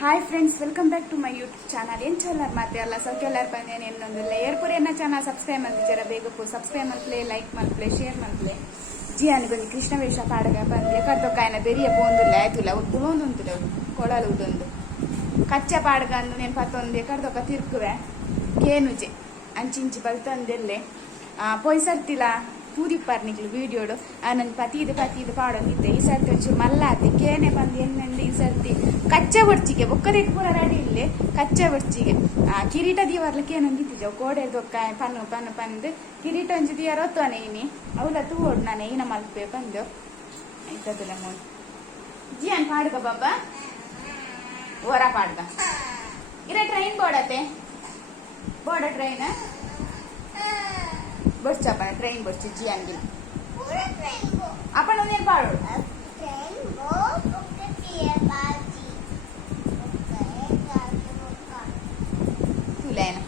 Hi friends, welcome back to my YouTube channel. ಏನು ಚಲರ್ ಮಾತೆ ಅಲ್ಲ ಸೌಖ್ಯ ಬಂದೇನೆ ಇನ್ನೊಂದಿಲ್ಲ ಏರ್ಪುರಿ ಎನ್ನ ಚಾನಲ್ ಸಬ್ಸ್ಕ್ರೈಬ್ ಮಾಡ್ತಿದ್ದೀರ ಬೇಗಪ್ಪು ಸಬ್ಸ್ಕ್ರೈಬ್ ಮಾಡ್ಲೇ ಲೈಕ್ ಮಾಡ್ಲೇ ಶೇರ್ ಮಾಡ್ಲೇ ಜಿ ಅನ್ಕೊಂಡಿ ಕೃಷ್ಣ ವೇಷ ಪಾಡಗ ಬಂದೆ ಕರ್ತೊಕ್ಕಾಯನ ಬೆರಿಯ ಪೋಂದಿಲ್ಲ ಆಯ್ತುಲ್ಲ ಉದ್ದೊಂದು ಉಂಟು ಕೊಳಲು ಉದೊಂದು ಕಚ್ಚ ಪಾಡಗ ಅಂದು నేను ಪತ್ತೊಂದೆ ಕರ್ತೊಕ್ಕ ತಿರ್ಕುವೆ ಕೇನುಜೆ ಅಂಚಿಂಚಿ ಬಲ್ತಂದೆಲ್ಲೆ ಪೊಯ್ ಸರ್ತಿಲ್ಲ ತೂದಿಪ್ಪಾರ್ನಿಕ್ಲು ವೀಡಿಯೋಡು ನನ್ನ ಪತಿದು ಪಾಡೋದಿದ್ದೆ ಈ ಸರ್ತಿ ಒಂಚೂರು ಮಲ್ಲಾತಿ ಕೇನೆ ಬಂದು ಎನ್ನಂಡು ಈ ಸರ್ತಿ ಕಚ್ಚ ಬಡ್ಚಿಗೆ ಬೊಕ್ಕದಕ್ಕೆ ಪೂರ ರೆಡಿ ಇಲ್ಲೇ ಕಚ್ಚ ಬಡ್ಚಿಗೆ ಕಿರೀಟ ದಿವಾರ್ಲ ಕೇನಂದಿದ್ದೇವೆ ಕೋಡೆ ದೊಕ್ಕ ಪಂದು ಕಿರೀಟ ಒಂಚು ದಿಯಾರ ಹೊತ್ತವನೆ ಇನಿ ಅವಳ ತೂಡು ನಾನು ಈನ ಮಲ್ಪೆ ಬಂದು ಆಯ್ತದಲ್ಲ ಮೋನ್ ಜಿಯನ್ ಪಾಡ್ಗ ಬಾಬಾ ಓರ ಪಾಡ್ಗ ಇರ ಟ್ರೈನ್ ಬೋಡತೆ ಬೋಡ ಟ್ರೈನ್ ಬರ್ಚಪ್ಪ ಟ್ರೈನ್ ಬರ್ಚಿ ಜಿ ಅಂಗಿನ आपण उन्हें पाड़ो तुलायना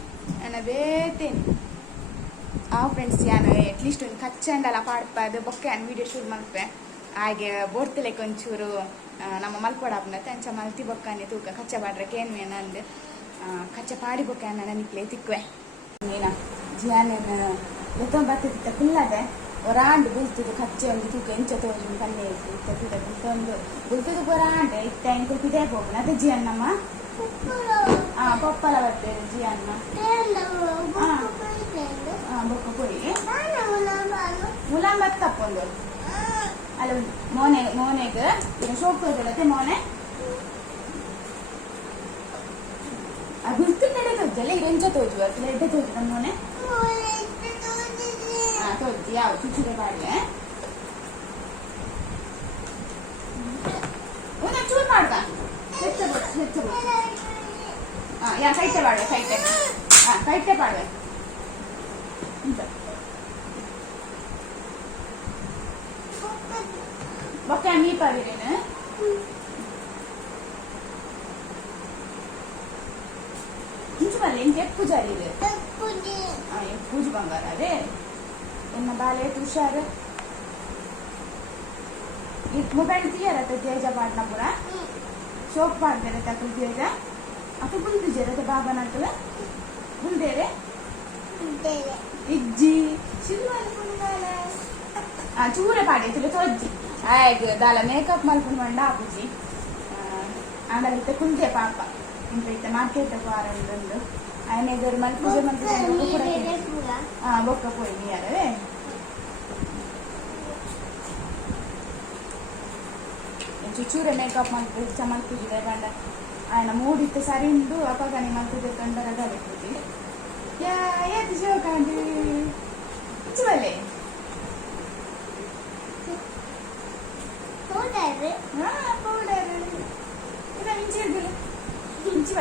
अना बेतेन ಫ್ರೆಂಡ್ಸ್ ಯಾನು ಅಟ್ಲೀಸ್ಟ್ ಒಂದು ಕಚ್ಚಂಡಲ್ಲ ಪಾಡ್ಪದು ಬೊಕ್ಕೆ ಅನ್ ವಿಡಿಯೋ ಶೂಟ್ ಮಲ್ಪೆ ಹಾಗೆ ಬೋಡ್ತಲೆಕ್ ಒಂಚೂರು ನಮ್ಮ ಮಲ್ಪೊಡಾಪ್ನತ್ತೆ ಅಂಚ ಮಲ್ತಿ ಬೊಕ್ಕನೆ ತೂಕ ಕಚ್ಚ ಪಾಡ್ರೆ ಕೇನ್ ಮೇನ ಅಂದು ಕಚ್ಚ ಪಾಡಿ ಬೊಕ್ಕೆ ಅನ್ನ ನಿಕ್ಲೆ ತಿಕ್ವೆ ನೀನ ಜಿಯಾನೇನು ಬತ್ತಿತ್ತ ಕುಲ್ಲದೆ ಒರಾಂಡು ಬುಲ್ತದು ಕಚ್ಚೆ ಒಂದು ತೂಕ ಎಂಚ ತೋಜು ಕಣ್ಣೆ ಇತ್ತು ಬುಲ್ತೊಂದು ಬುಲ್ತದು ಒರಾಂಡೆ ಇತ್ತ ಎಂಕು ಪಿಡೆ ಹೋಗ್ನ ಅದು ಜಿಯನ್ನಮ್ಮ ಪಪ್ಪಲ ಬರ್ತೇವೆ ಜಿಯನ್ನ ಬೊಕ್ಕ ಪುಡಿ ಮುಲಾಂಬತ್ ತಪ್ಪೊಂದು ಅಲ್ಲ ಮೋನೆಗೆ ಸೋಪ್ ತೋಜಲತ್ತೆ ಮೋನೆ ಬುಲ್ತು ನಡೆ ತೋಜಲ್ಲ ಎಂಚ ತೋಜು ಅಟ್ಲ ಎಡ್ಡೆ ತೋಜು ನಮ್ಮ ಮೋನೆ ತೋಜಿ ಯಾವ ಚುಚ್ಚುರೆ ಬಾಡ್ಲೆ ಒಂದು ಚೂರು ಮಾಡ್ದ ಹೆಚ್ಚು ಯಾ ಕೈತೆ ಬಾಡ್ವೆ ಕೈತೆ ಬಾಡ್ವೆ ಬೊಕ್ಕ ಮೀ ಪಾವಿರೇನು ಇಂಚು ಬಲ್ಲ ಇಂಚು ಎಪ್ಪು ಜಾರಿ ಇದೆ ಪೂಜೆ ಬಂಗಾರ ಅದೇ ಎನ್ನ ಬಾಲೆ ತುಷಾರ್ ಮೊಬೈಲ್ తీయరతే తేజ పాడినప్పుడు షోక్ పాడదేరే తక్కువ తేజ అప్పుడు బుల్ది జరతే బాబా నట్టుల బుల్దేరే ఇజ్జి చిల్వల్ పుంగాల చూరే పాడేతులు తోజ్జి ఆగ్ దాల మేకప్ మల్పున్ మండ ఆపుజి ఆడలితే కుంటే పాప ఇంత మార్కెట్ వారందు ఆయన ఎదురు మల్పూజ బొక్క పోయి మీయారే ಚೂರೆ ಮೇಕಪ್ ಮಾಡ್ತೀವಿ ಮಲ್ಪುಜಿದೆ ಗಂಡ ఆయన ಮೂಡಿತ್ತು ಸರಿ ಉಂಟು ಅಪ್ಪಗನಿ ಮಲ್ಪುಜೆ ಕಂಡರ ಗಲಿಪುಜಿ ಏತು ಶಿವಕಾಂತಿ ಚುವಲೆ ಪೌಡರ್ ಇದ ಇಂಚಿ ಇರ್ದಿಲ್ಲ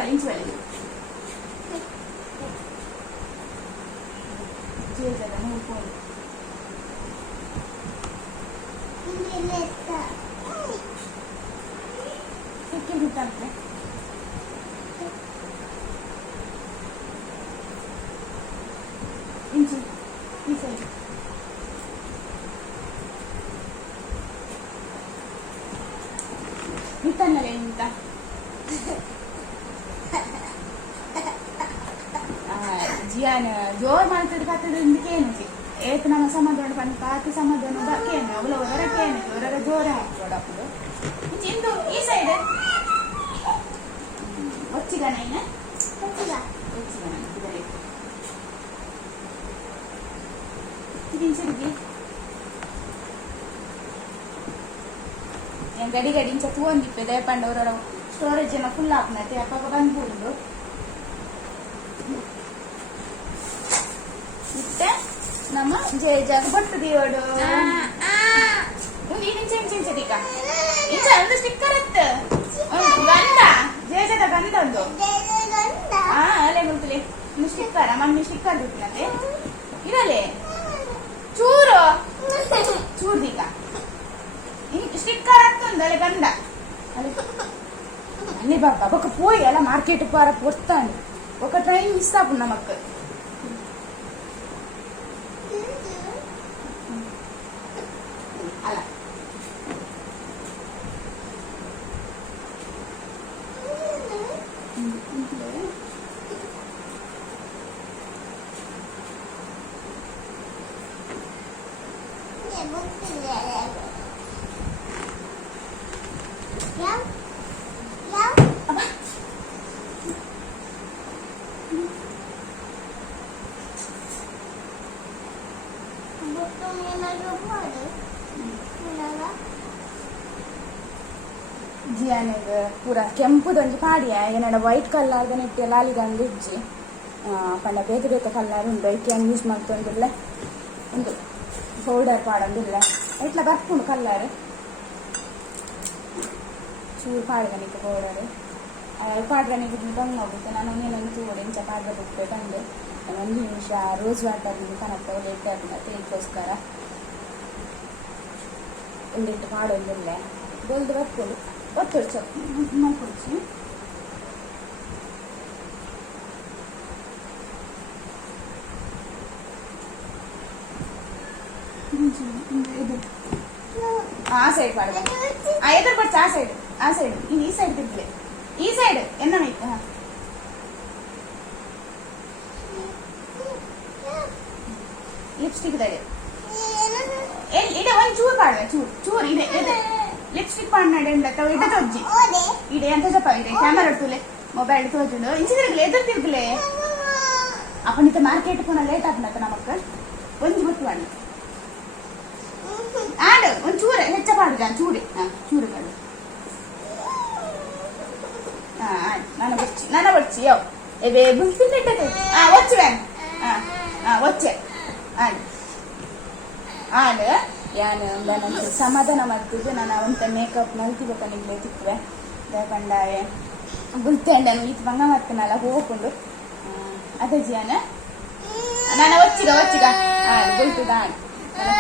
ಇಂಚುವಲೆ ಜೇಜದ ನೋಡ್ಕೊಂಡು ಸಿಕ್ಕಿಬಿಟ್ಟಂತೆ ಇಂಚು ಈ ಸೈಡ್ ಇತ್ತನ್ನಲ್ಲ ಇಂತ ಜಿಯಾನ್ ಜೋರ್ ಮಾಡ್ತಿದ್ ಕತ್ತದ ಇಂದಕ್ಕೇನು ಏತು ನಮ್ಮ ಸಮಾಧಾನ ಪಂಡ ಪಾತಿ ಸಮಾಧಾನ ಕೇನು ಅವಳ ಹೊರ ಕೇನು ಹೊರಗ ಜೋರ ಹಾಕ್ಕೊಡಪ್ಪದು ಇಂದು ಈ ಸೈಡ್ వచ్చిగాన ಗಡಿ ಇಂಚ ತೂಂದಿಪ್ಪೆ ದಯಪಂಡ ಅವರ ಸ್ಟೋರೇಜ್ ಎಲ್ಲ ಫುಲ್ ಆಗ್ನತೆ ಅಪ್ಪಾಗ ಬಂದ್ಬಿಡುದು ಮತ್ತೆ ನಮ್ಮ ಜಯ ಬಟ್ಟು ದೇವಡು ಇಂಚ ಇಂಚ ಒಂದು ಸ್ಟಿಕ್ಕರ್ ಅತ್ತ ಗಂಧ ಜೇಜದ ಗಂಧ ಒಂದು ಅಲ್ಲೇ ಗೊತ್ತಲಿ ಒಂದು ಸ್ಟಿಕ್ಕರ್ ಮಮ್ಮಿ ಸ್ಟಿಕ್ಕರ್ ಬಿಟ್ಟಿನಂತೆ ಇರಲೇ ಚೂರ್ದೀಗ ಸ್ಟಿಕ್ಕರ್ ಹತ್ತೊಂದು ಅಲ್ಲೇ ಗಂಧ ಅಲ್ಲಿ ಬಾಬಾ ಬೊಕ್ಕ పోయి అలా మార్కెట్ పార పొస్తాను ఒక ట్రైన్ మిస్ అప్పుడు నమక్ అలా ಜಿಯಾನಿಗೆ ಪೂರ ಕೆಂಪುದೊಂದು ಪಾಡಿಯ ಏನಾಡ ವೈಟ್ ಕಲರ್ದ ನೆಟ್ಟಿ ಲಾಲಿಗಂದು ಇಜ್ಜಿ ಪಂಡ ಬೇತೆ ಬೇತೆ ಕಲರ್ ಉಂಡು ಐಕೆ ಯೂಸ್ ಮಾಡ್ತೊಂದಿಲ್ಲ ಒಂದು ಪೌಡರ್ ಪಾಡೊಂದಿಲ್ಲ ಐಟ್ಲ ಬರ್ಪುಂಡು ಕಲರ್ ಚೂರು ಪಾಡ್ಗನಿಗೆ ಪೌಡರ್ ಪಾಡ್ಗನಿಗೆ ಬಂದು ಹೋಗುತ್ತೆ ನಾನು ಒಂದೇನೊಂದು ಚೂರು ಇಂಚ ಪಾಡ್ಗ ಬಿಟ್ಟೆ ತಂದು ಒಂದು ನಿಮಿಷ ರೋಸ್ ವಾಟರ್ ಕನಕ ಒಳ್ಳೆ ತೇಗೋಸ್ಕರ ಒಂದಿಟ್ಟು ಪಾಡೊಂದಿಲ್ಲ ಬೊಲ್ದು ಬರ್ಪುಡು ಒತ್ತೊಡು ಸ್ವಲ್ಪ ಮಾಡ್ಕೊಡ್ಸಿ ಆ ಸೈಡ್ ಪಾಡ ಎದುರು ಬರ್ತ ಆ ಸೈಡ್ ಈ ಸೈಡ್ ತಿರ್ಗಲೆ ಈ ಸೈಡ್ ಎನ್ನ ಬೇಕು ಲಿಪ್ಸ್ಟಿಕ್ ತಡೆ ಇಡ ಒಂದು ಚೂರು ಪಾಡ್ವೆ ಚೂರು ಇದೆ ಲಿಪ್ಸ್ಟಿಕ್ ಪಾಡ್ನಾಡೆ ಉಂಡತ್ತ ಇಡ ತೊಜ್ಜಿ ಇಡೆ ಎಂತ ಜಪ ಇದೆ ಕ್ಯಾಮರಾ ಇಡ್ತುಲೆ ಮೊಬೈಲ್ ತೋಜುಂಡು ಇಂಚಿ ತಿರ್ಗಲೆ ಎದುರು ತಿರ್ಗಲೆ ಅಪ್ಪನಿತ ಮಾರ್ಕೆಟ್ ಪುನಃ ಲೇಟ್ ಆಗ್ನತ್ತ ನಮಕ್ಕ ಒಂಜಿ ಗೊತ್ತು ಅಣ್ಣ ಆಡು ಒಂದು ಚೂರು ಹೆಚ್ಚ ಪಾಡುದ ಚೂರು ಚೂರು ಪಾಡು ನನ್ನ ಬರ್ಚಿ ಯಾವ ಎವೆ ಬುಲ್ಪಿನ್ ಇಟ್ಟೆ ಒಚ್ಚು ವ್ಯಾನ್ ಒಚ್ಚೆ ಆಡು ಆಡು ಯಾನು ನಾನು ಸಮಾಧಾನ ಮಾಡ್ತಿದ್ದೆ ನಾನು ಅವಂತ ಮೇಕಪ್ ಮಲ್ತಿಬೇಕನಿಗ್ಲೇ ತಿಕ್ಕುವೆ ಯಾಕಂಡಾಯ ಬುಲ್ತೇಂಡನು ಈತ ಬಂಗ ಮಾಡ್ತೀನಲ್ಲ ಹೋಗ್ಕೊಂಡು ಅದೇ ಜಿಯಾನ ನಾನು ಒಚ್ಚಿಗ ಆಡು ಬುಲ್ತದ ಆಡು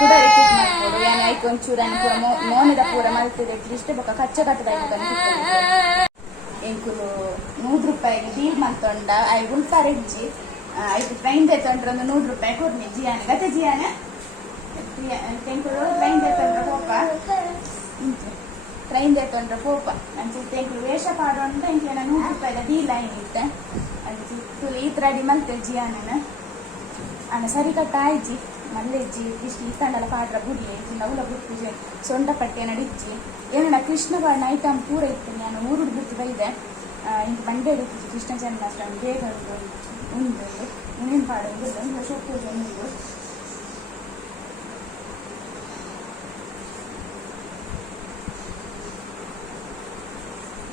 ಕೂಡ ರಿಪೀಟ್ ಮಾಡ್ಕೊಡು ಏನು ಆಯ್ತು ಒಂಚೂರು ಪೂರ ಮೋನದ ಪೂರ ಮಲ್ತಿದೆ ಇಷ್ಟೇ ಬಕ್ಕ ಕಚ್ಚ ಕಟ್ಟದ ಎಂಕುಲು 100 ರೂಪಾಯಿಗೆ ಡೀಲ್ ಮಾಡ್ತೊಂಡ ಐ ಉಲ್ಪಾರ ಇಜ್ಜಿ ಐದು ಟ್ರೈನ್ ತೆತ್ತೊಂಡ್ರೆ ಒಂದು 100 ರೂಪಾಯಿ ಕೊಡ್ನಿ ಜಿಯಾನ ಗತೆ ಜಿಯಾನ ತೆಂಕುಲು ಟ್ರೈನ್ ತೆತ್ತೊಂಡ್ರೆ ಪೋಪ ಟ್ರೈನ್ ತೆತ್ತೊಂಡ್ರೆ ಪೋಪ ಅಂಚೆ ತೆಂಕುಲು ವೇಷ ಪಾಡೋಂಡ ಇಂಕ್ಲೇನ 100 ರೂಪಾಯಿದ ಡೀಲ್ ಆಯ್ನಿತ್ತೆ ಅಂಚೆ ತುಳು ಈ ತರ ಡಿ ಮಲ್ತೆ ಜಿಯಾನ ಅನ್ನ ಸರಿ ಕಟ್ಟ ಆಯ್ಜಿ ಮಲ್ಲೆಜ್ಜಿ ಕೃಷ್ಣ ಇತ್ತಂಡಲ ಪಾಡ್ರ ಬುಡ್ಲಿ ನವುಲ ಬುಟ್ಟು ಸೊಂಡ ಪಟ್ಟೆ ನಡಿಜ್ಜಿ ಏನಣ್ಣ ಕೃಷ್ಣ ಬಾಡಿನ ಐಟಮ್ ಪೂರ ಇತ್ತು ನಾನು ಊರು ಬಿಟ್ಟು ಬೈದೆ ಇಂಕ ಬಂಡೆ ಹಿಡಿತು ಕೃಷ್ಣ ಜನ್ಮಾಷ್ಟಮಿ ಬೇಗ ಉಂಡು ಇನ್ನೇನು ಪಾಡೋದಿಲ್ಲ ಒಂದು ಸೊಪ್ಪು ಉಂಡು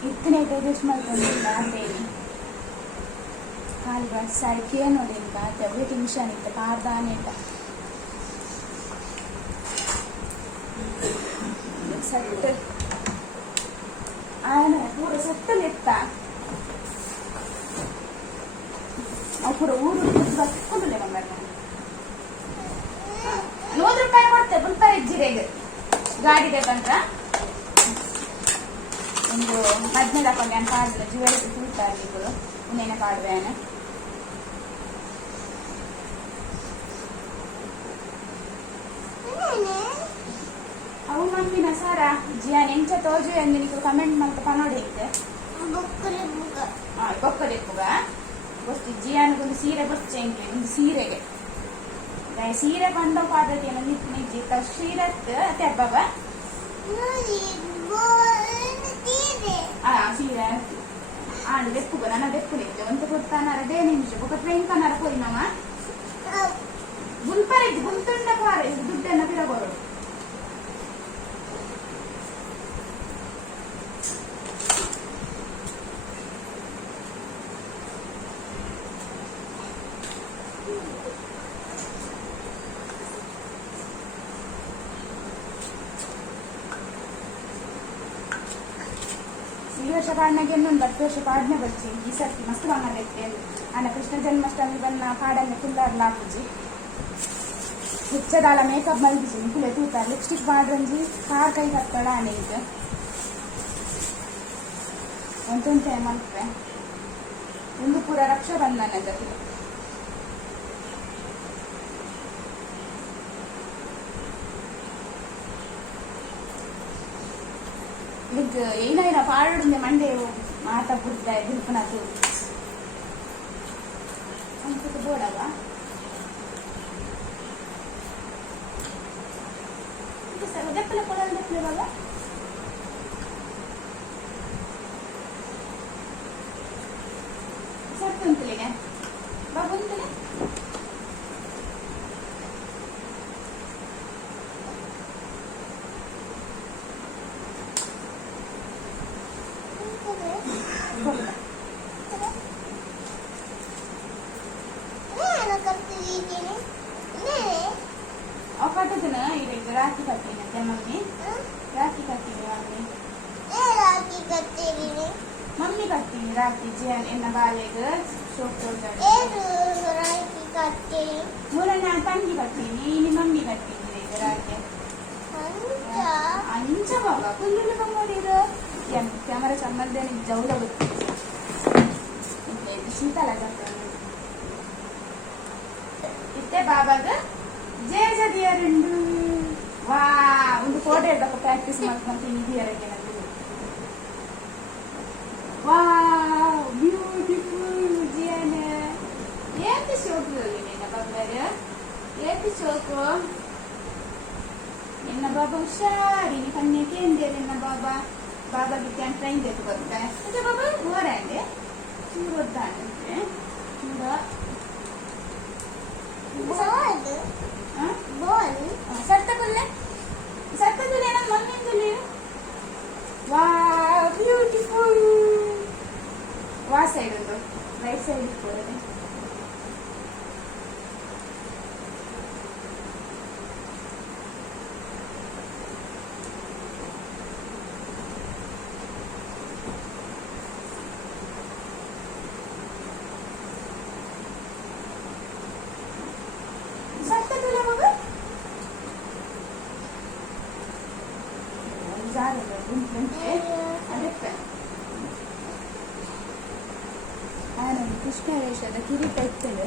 ಇತ್ತನೇ ಟೇಸ್ಟ್ ಮಾಡ್ಕೊಂಡಿಲ್ಲ ಬೇಡಿ ಹಾಲ್ಗ ಸರಿಕೆ ನೋಡಿ ಇಂಕ ತೆವ್ವೆ ಟೆನ್ಷನ್ ಇತ್ತು ಪಾರ್ದಾನೆ ಇತ್ತ ಸೆಟ್ ಪೂರ ಸೆಟ್ಟಲ್ಲಿ ಇತ್ತ ಅವು ಪೂರ ಊರು ಬಸ್ಕೊಂಡಿಲ್ಲ ಬಂಗಾರ 100 ರೂಪಾಯಿ ಕೊಡ್ತೆ ಬುಲ್ಪಾಯಿ ಜಿರೆಗೆ ಗಾಡಿ ಬೇಕಂದ್ರ ಒಂದು 15 ಹಾಕೊಂಡು ನಾನು ಕಾಡಿಲ್ಲ ಜುವೆಲ್ರಿ ತುಳ್ತಾ ಇರ್ಲಿಗಳು ಇನ್ನೇನೆ ಕಾಡುವೇನೆ ಅವು ಮಮ್ಮಿನ ಸಾರ ಜಿಯಾನ್ ಎಂಚ ತೋಜು ಎಂದು ನೀವು ಕಮೆಂಟ್ ಮಾಡ್ತಾ ಪನೋಡಿ ಐತೆ ಬೊಕ್ಕಲಿಪ್ಪುಗ ಗೊತ್ತು ಜಿಯಾನ್ಗೊಂದು ಸೀರೆ ಬಚ್ಚಂಗೆ ಒಂದು ಸೀರೆಗೆ ಸೀರೆ ಬಂದ ಪಾದತೆಯನ್ನು ನಿಜ್ಜಿ ಸೀರೆ ತೆಬ್ಬವ ಸೀರೆ ಆಡು ಬೆಪ್ಪುಗ ನನ್ನ ಬೆಪ್ಪುಲಿತ್ತು ಒಂದು ಕೊಡ್ತಾನಾರ ದೇ ನಿಮಿಷ ఒక ట్రైన్ కన్నార పోయినామా గుల్పరికి గుంతుండ పారే దుడ్డన్న తిరగోరు ಈ ವರ್ಷ ಪಾಡ್ನಾಗೆ ಇನ್ನೊಂದು 10 ವರ್ಷ ಪಾಡ್ನೆ ಬಚ್ಚಿ ಈ ಸರ್ತಿ ಮಸ್ತ್ ಬಂಗೈತೆ ಅನ್ನ ಕೃಷ್ಣ ಜನ್ಮಾಷ್ಟಮಿ ಬನ್ನ ಪಾಡನ್ನ ಕುಲ್ಲಾರ್ಲ ಹಾಕುಜಿ ಹೆಚ್ಚದಾಲ ಮೇಕಪ್ ಮಲ್ದಿಸಿ ಕುಲೆ ತೂತ ಲಿಪ್ಸ್ಟಿಕ್ ಪಾಡ್ರಂಜಿ ಕಾರ್ ಕೈ ಕತ್ತಡ ಆನೆಗೆ ಒಂದೊಂದು ಮಲ್ಪೆ ಒಂದು ಪೂರ ರಕ್ಷಾ ಬಂಧನ ಜೊತೆ ಈಗ ಏನಾಯ್ನ ಪಾಡುಂದೆ ಮಂಡೆ ಮಾತಾ ಬುದ್ಧ ಬಿಲ್ಪನದು ಅಂತ ಬೋಡವ ದೆಪ್ಪಲೆ ಕೊಡಲು ದೆಪ್ಪಲೆ ಬಾಬಾ ಸತ್ತು ಉಂಟಲಿಗೆ ಬಾಬು ಉಂಟಲೆ ಕಟ್ಟುದಿನ ಈಗ ರಾಖಿ ಕಟ್ತೀನಿ ಅಂತ ಮಮ್ಮಿ ರಾಖಿ ಕಟ್ತೀನಿ ಮಮ್ಮಿ ಕಟ್ತೀನಿ ರಾಖಿ ಜಿಯನ್ ಎನ್ನ ಬಾಲೆಗೆ ಸೋಪ್ ಮೂರ ನಾನು ತಂಗಿ ಕಟ್ತೀನಿ ನಿಮ್ಮ ಮಮ್ಮಿ ಕಟ್ತೀನಿ ಈಗ ರಾಖಿ ಅಂಚ ಬಾಬಾ ಕುಲ್ಲು ಬಂಗೋಡಿರು ಕ್ಯಾಮರಾ ಸಂಬಂಧ ಜೌಲ ಗೊತ್ತಿದೆ ಶೀತಲ ಇತ್ತೆ ಬಾಬಾಗ ಜಯ ಜದಿಯರುಂಡು ವಾ ಒಂದು ಫೋಟೋ ಇರ್ಬೇಕು ಪ್ರಾಕ್ಟೀಸ್ ಮಾಡ್ಕೊಂತೀನಿ ಇದೆಯರಕ್ಕೆ ನನಗೆ ವಾ ಬ್ಯೂಟಿಫುಲ್ ಜಿಯನ ಏತಿ ಶೋಕು ನಿನ್ನ ಬಾಬಾರ ಏತಿ ಶೋಕು ನಿನ್ನ ಬಾಬಾ ಹುಷಾರಿನಿ ಕನ್ಯಕ್ಕೆ ಎಂದೇ ನಿನ್ನ ಬಾಬಾ ಬಾಬಾಗೆ ಕ್ಯಾನ್ ಟ್ರೈನ್ ಬೇಕು ಬರುತ್ತೆ ಅದೇ ಬಾಬಾ ಓರ ಅಂದೆ ಚೂರು ಗೊತ್ತಾಗುತ್ತೆ ಚೂರ ಸತ್ತಗುಲ್ಲೆ ನಮ್ಮ ಮಮ್ಮಿಂದುಲಿ ವಾ ಬ್ಯೂಟಿಫುಲ್ ವಾ ಸೈಡ್ ಒಂದು ರೈಟ್ ಸೈಡ್ ಇಟ್ಕೊಳ್ಳಿ ಕೃಷ್ಣ ವೇಷದ ಕಿರೀಟ ಇರ್ತದೆ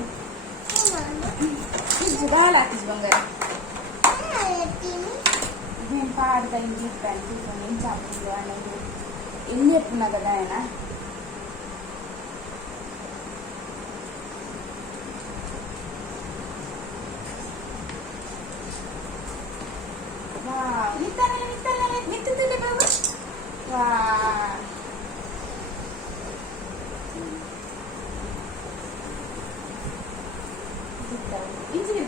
ಬಾಳ ಹಾಕಿಸ್ ಬಂಗಾರ నేను పాడతాను చెప్పాను నేను చెప్పండి అనేది ఎన్ని చెప్తున్నా కదా ఆయన నిత్తులే బాబు వా ఇంచుకి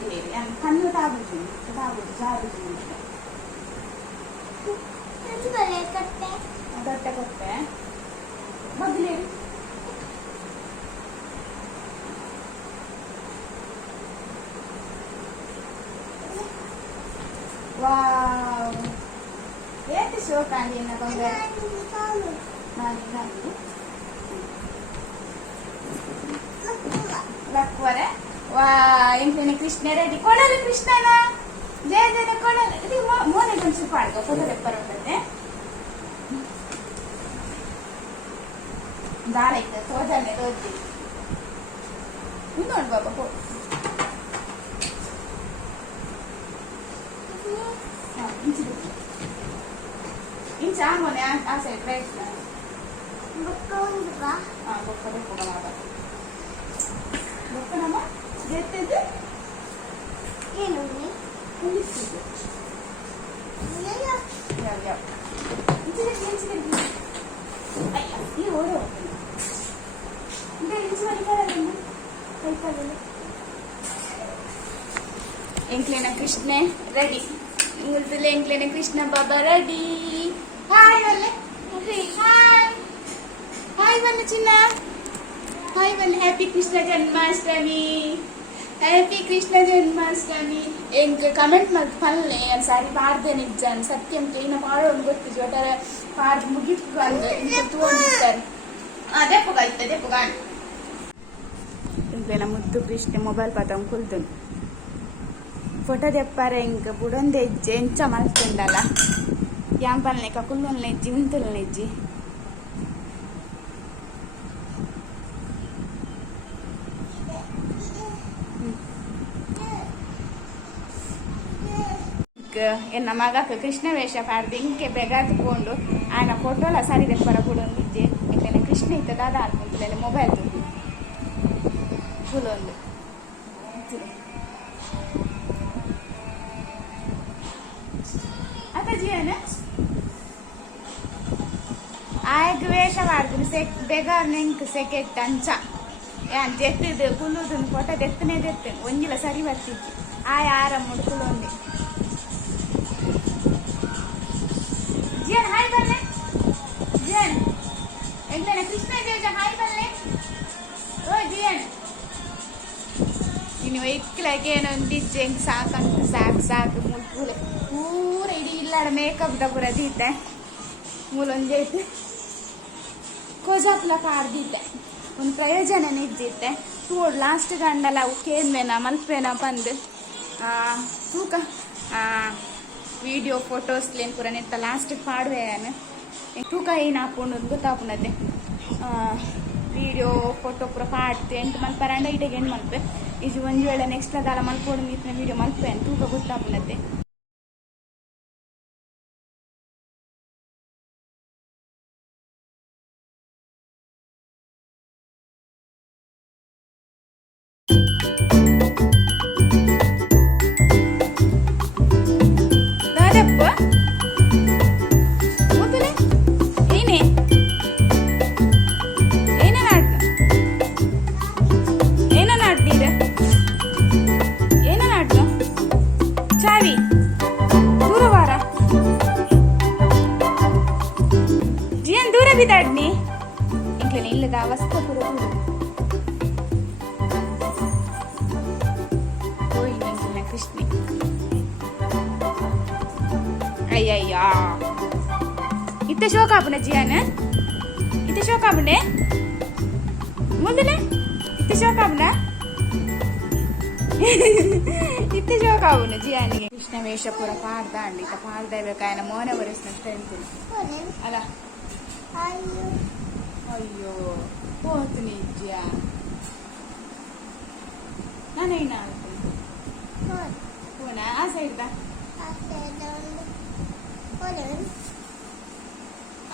కన్ను తాగుతుంది జారుతుంది ದೊಡ್ಡ ಕೊಟ್ಟೆ ಬಗ್ಲೇರಿ ವಾವ್ ಏತಿ ಶೋಕಾಂಡಿ ಎನ್ನ ಬಂಗಾರ ನಾನು ಲಕ್ವರೆ ವಾ ಎಂಟ್ಲೇನೆ ಕೃಷ್ಣ ರೆಡಿ ಕೊಡಲು ಕೃಷ್ಣನ ಜಯ ಜಯ ಕೊಡಲು ಇದು ಮೋನೆ కొంచెం పాడుకో ఫోటో తెప్పర్ ఉంటుంది దాలైతే తోజానే తోజి ఉండండి బాబా పో ఇంచ ఆమోనే ఆ సైడ్ రైట్ బొక్క ఉందిగా బొక్క బొక్క బాబా బొక్కనమ్మ జెత్తేది ఏనుంది ఉండిస్తుంది యా ఇంచ అయ్యా ఈ ఓడో ಎಂಕ್ಲೇನ ಕೃಷ್ಣ ರೆಡಿ ಇಂಗ್ಲೀಷಲ್ಲಿ ಎಂಕ್ಲೇನ ಕೃಷ್ಣ ಬಾಬಾ ರೆಡಿ ಹಾಯ್ ವಲ್ಲೆ ಹಾಯ್ ಹಾಯ್ ವಲ್ಲೆ ಚಿನ್ನ ಹಾಯ್ ವಲ್ಲೆ ಹ್ಯಾಪಿ ಕೃಷ್ಣ ಜನ್ಮಾಷ್ಟಮಿ ಹ್ಯಾಪಿ ಕೃಷ್ಣ ಜನ್ಮಾಷ್ಟಮಿ ಎಂಕ್ ಕಮೆಂಟ್ ಮಾಡಿ ಪಲ್ಲೆ ಸಾರಿ ಪಾಡ್ದೆ ನಿಜ ಸತ್ಯಂ ಇನ್ನು ಮಾಡೋದು ಗೊತ್ತಿದ್ದು ಒಟ್ಟಾರೆ ಪಾಡ್ ಮುಗಿತು ಅಂದ್ರೆ ತಗೊಂಡಿರ್ತಾರೆ ಅದೇ ಪುಗಾಯ್ತದೆ ಪುಗಾಣ ఇంట్లో ముద్దు కృష్ణ మొబైల్ పదం కుల్తుంది ఫోటో తెప్పారే ఇంక బుడొంది ఎజ్జి ఎంచ మలుస్తుండాల యాంపల్ని కకుల్ని నెజ్జి వింతులు నెజ్జి ಎನ್ನ ಮಗಕ್ಕ ಕೃಷ್ಣ ವೇಷ ಪಾಡ್ದು ಇಂಕೆ ಬೆಗಾದ್ಕೊಂಡು ಆಯನ ಫೋಟೋಲ ಸರಿ ತೆಪ್ಪರ ಬುಡೊಂದಿಜ್ಜೆ ಇಂಕನೆ ಕೃಷ್ಣ ಇತ್ತ ದಾದ ಆಡ್ಕೊಂತಲೆ ಮೊಬೈಲ್ ತುಂಬಿ ಫುಲ್ ಜಿಯನ್ ಆಯ್ಕೆ ವೇಷ ಮಾಡ್ತೀನಿ ಬೇಗಾರ್ ನೆಂಕ್ ಸೆಕೆಟ್ ಅಂಚ ಏನ್ ತೆತ್ತಿದ್ದು ಕುಲ್ಲುದನ್ನು ಫೋಟೋ ತೆತ್ತನೇ ತೆತ್ತೇನೆ ಒಂಜಿಲ ಸರಿ ಬರ್ತಿದ್ವಿ ಆರ ಮುಡ್ಕೊಳ್ಳೊಂದೆ ಜಿಯನ್ ಹಾಯ್ ಬಲ್ಲೆ ಜಿಯನ್ ಎಂದನೆ ಕೃಷ್ಣ ಜೇಜ ಹಾಯ್ ಬಲ್ಲೆ ಓ ಜಿಯನ್ ಇನ್ನು ಇಕ್ಕಲಾಗೆ ಏನೊಂದಿಜ್ಜೆ ಸಾಕಂತ ಸಾಕು ಮುಲ್ಪುಲೆ ಪೂರ ಇಡೀ ಇಲ್ಲಾಡ ಮೇಕಪ್ ದ ಪೂರ ದೀತೆ ಮೂಲೊಂದೈತೆ ಕೋಜಾಪುಲ ಪಾಡ್ದಿದ್ದೆ ಒಂದು ಪ್ರಯೋಜನ ಇದ್ದಿತ್ತೆ ತೋಡ್ ಲಾಸ್ಟ್ ಗಂಡಲ್ಲ ಅವು ಕೇಂದ್ಮೇನ ಮಲ್ಪೇನ ಬಂದು ತೂಕ ವಿಡಿಯೋ ಫೋಟೋಸ್ಲೇನು ಪೂರ ನಿಂತ ಲಾಸ್ಟಿಗೆ ಪಾಡುವೆ ತೂಕ ಏನು ಹಾಕೊಂಡು ಗೊತ್ತಾಪುನದೆ ವಿಡಿಯೋ ಫೋಟೋ ಪೂರ ಪಾಡ್ತೆ ಎಂಟು ಮಲ್ಪರಂಡ ಇಟಗೆ ಏನು ಮಲ್ಪೆ ಇದು ಒಂದು ವೇಳೆ ನೆಕ್ಸ್ಟ್ ಅದಾಲ ಮಲ್ಪೋಡು ಮೀತಿನ ವಿಡಿಯೋ ಮಲ್ಪೆ ಅಂತ ತೂಕ ಗೊತ್ತಾಪುನದೆ ಬಿದ್ದಾಡ್ನಿ ಇಂಕ್ಲೇನೆ ಇಲ್ಲದ ಅವಸ್ಥೆ ಪೂರ ಓಯ್ ನಿಂಕಿನ ಕೃಷ್ಣಿ ಅಯ್ಯಯ್ಯ ಇತ್ತೆ ಶೋಕಾಪುನ ಜಿಯಾನ ಇತ್ತೆ ಶೋಕಾಪುನೆ ಮುಂದನೆ ಇತ್ತೆ ಶೋಕಾಪುನ ಇತ್ತೆ ಶೋಕಾಪುನ ಜಿಯಾನಿಗೆ ಕೃಷ್ಣ ವೇಷ ಪೂರ ಪಾಡ್ದ ಅಂಡಿ ಪಾಡ್ದ ಬೇಕಾಯನ ಮೋನ ಬರೆಸ್ನಷ್ಟ ಹೇಳ್ತೀನಿ ಅಲ್ಲ ಅಯ್ಯೋ ಹೋತು ನಿಜ ನಾನೇನ ಫೋನ ಆ ಸೈಡ್ದ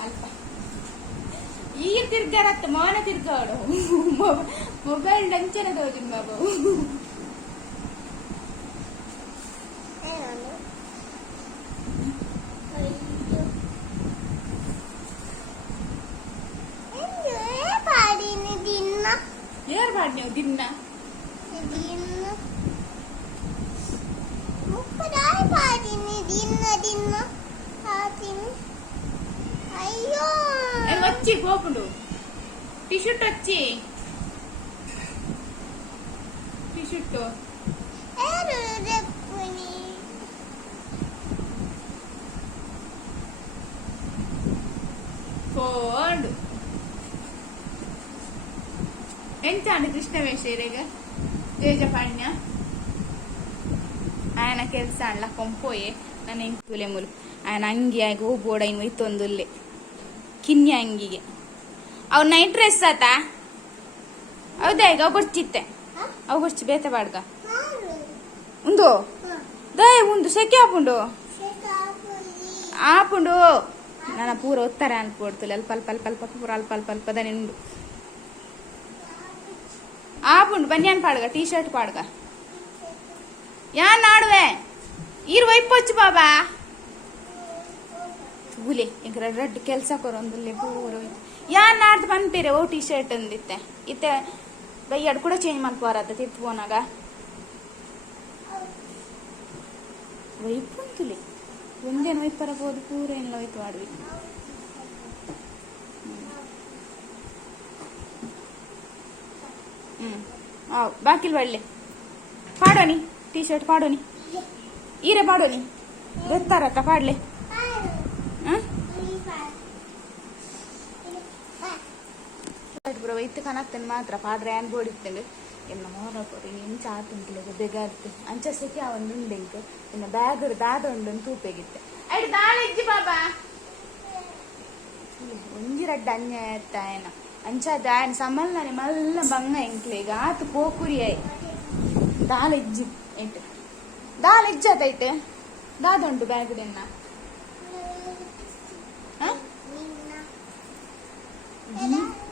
ಅಲ್ಪ ಈಗ ತಿರ್ಗಾರತ್ತ ಮೌನ ತಿರ್ಗಾಡು ಮೊಬೈಲ್ ಡಂಚನ ತೋಜಿ ಬಾಬು ಯಾರು ಮಾಡಿ ನೀವು ದಿನ వచ్చి పోపుడు టీషర్ట్ వచ్చి టీషర్ట్ ಫೋನ್ ಎಂತಾಂಡು ಕೃಷ್ಣ ವೇಷರೇಗ ಜೇಜ ಪಾಣ್ಯ ఆయన ಕೆಲಸ ಅಲ್ಲ ಕೊಂಪೋಯೆ ನಾನು ಹೆಂಗೆ ತುಲೆ ಮುಲು ఆయన ಅಂಗಿ ಆಗಿ ಹೋಗ್ಬೋಡ ಇನ್ನು ಇತ್ತೊಂದುಲ್ಲೆ ಕಿನ್ಯ ಅಂಗಿಗೆ ಅವ್ ನೈಟ್ ಡ್ರೆಸ್ ಆತ ಹೌದಾ ಈಗ ಅವು ಬರ್ಚಿತ್ತೆ ಅವು ಬರ್ಚಿ ಬೇತ ಬಾಡ್ಗ ಉಂದು ದಯ ಉಂದು ಸೆಕೆ ಆಪುಂಡು ಆಪುಂಡು ನನ್ನ ಪೂರ ಒತ್ತಾರೆ ಅನ್ಕೊಡ್ತಲೆ ಅಲ್ಪ ಅಲ್ಪ ಅಲ್ಪ ಅಲ್ಪ ಪೂರ ಅಲ್ಪ ಅಲ್ಪ ಅಲ್ಪ ದನೆ ಉಂಡು ಆಪುಂಡು ಬನ್ಯಾನ್ ಪಾಡ್ಗ ಟೀ ಶರ್ಟ್ ಪಾಡ್ಗ ಯಾನ್ ನಾಡುವೆ ಈರು ವೈಪೊಚ್ಚು ಬಾಬಾ ಹುಲಿ ಈಗ ರೆಡ್ ಕೆಲಸ ಕೊರೊಂದಲ್ಲಿ ಪೂರ ಯಾನ್ ನಾಡ್ದು ಬಂದ್ಬೇರೆ ಓ ಟೀ ಶರ್ಟ್ ಅಂದಿತ್ತೆ ಇತ್ತೆ ಬೈಯಡ್ ಕೂಡ ಚೇಂಜ್ ಮಾಡ್ಕೋರತ್ತ ತಿರ್ತು ಹೋನಾಗ ವೈಪುಂತುಲಿ ಒಂದೇನು ವೈಪರಬಹುದು ಪೂರ ಎಲ್ಲ ಹೋಯ್ತು ಆಡ್ವಿ ಬಾಕಿಲ್ ಬಳ್ಳೆ ಪಾಡೋನಿ ಟೀ ಶರ್ಟ್ ಪಾಡೋನಿ ಈರೆ ಪಾಡೋನಿ ಗೊತ್ತಾರತ್ತ ಪಾಡ್ಲೆ ವೈತ್ ಕನಕ್ತೇನೆ ಮಾತ್ರ ಪಾಡ್ರೆ ಆನ್ ಬೋಡಿತ್ತೇನೆ ಎನ್ನ ಮೋರ ಕೊಡಿ ನಿನ್ ಚಾತುಂಟಿಲ್ಲ ಬೆಗಾರ್ತೆ ಅಂಚ ಸೆಕೆ ಒಂದು ಉಂಡೆಂಕ್ ಇನ್ನು ಬ್ಯಾಗ್ ದಾದ ಉಂಡು ತೂಪೆಗಿತ್ತೆ ಐದು ದಾಳಿಜ್ಜಿ ಬಾಬಾ ಒಂಜಿ ರಡ್ಡ ಅನ್ಯಾಯ ಆಯ್ತಾಯನ ಅಂಚ ದಾಯನ ಸಮಲ್ನಾನೆ ಮಲ್ಲ ಬಂಗ ಎಂಕ್ಲೆಗ ಆತು ಪೋಕುರಿಯಾಯಿ ದಾಳಿಜ್ಜಿ ಎಂಟು ದಾಳಿಜ್ಜತೈತೆ ದಾದುಂಟು ಬ್ಯಾಗ್ දෙන්න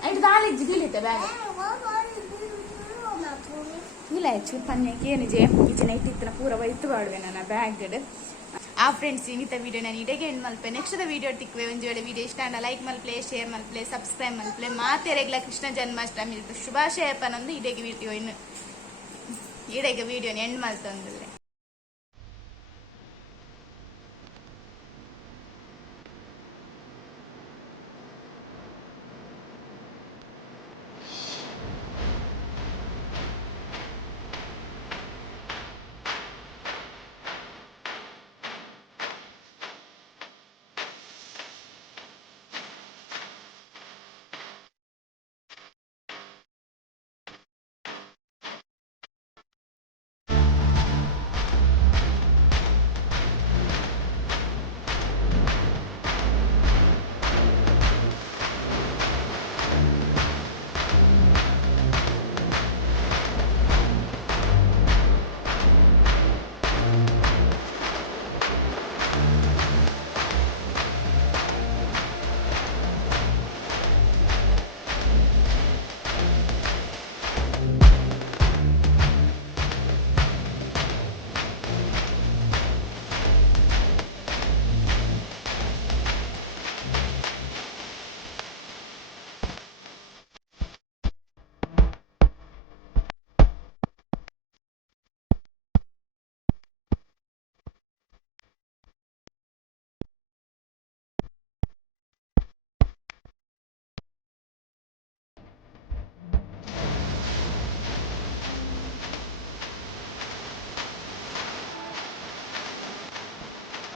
ಐದು ದಾಳಿಜ್ಜಿ ದಿಲಿತೆ ಬ್ಯಾಗ್ ಇಲ್ಲ ಹೆಚ್ಚು ಪನ್ಯಕ್ಕೆ ಏನಿಜೆ ಈಚಿನ ಇತ್ತಿತ್ತಿನ ಪೂರ ವೈತು ಬಾಡುವೆ ನನ್ನ ಬ್ಯಾಗ್ ಆ ಫ್ರೆಂಡ್ಸ್ ಇನ್ನಿತ ವಿಡಿಯೋ ನಾನು ಇಡೆಗೆ ಎಂಡ್ ಮಲ್ಪೆ ನೆಕ್ಸ್ಟ್ ವಿಡಿಯೋ ಟಿಕ್ವೆ ಒಂದು ವೇಳೆ ವಿಡಿಯೋ ಇಷ್ಟ ಅಂಡ ಲೈಕ್ ಮಲ್ಪ್ಲೆ ಶೇರ್ ಮಲ್ಪ್ಲೆ ಸಬ್ಸ್ಕ್ರೈಬ್ ಮಲ್ಪ್ಲೆ ಮಾತೆ ರೆಗ್ಲ ಕೃಷ್ಣ ಜನ್ಮಾಷ್ಟಮಿ ಶುಭಾಶಯ ಪನೊಂದು ಇಡೆಗೆ ವಿಡಿಯೋ ಇನ್ನು ಇಡೆಗೆ ವಿಡಿಯೋನ ಎಂಡ್ ಮಲ್ತೊಂದಿಲ್ಲ.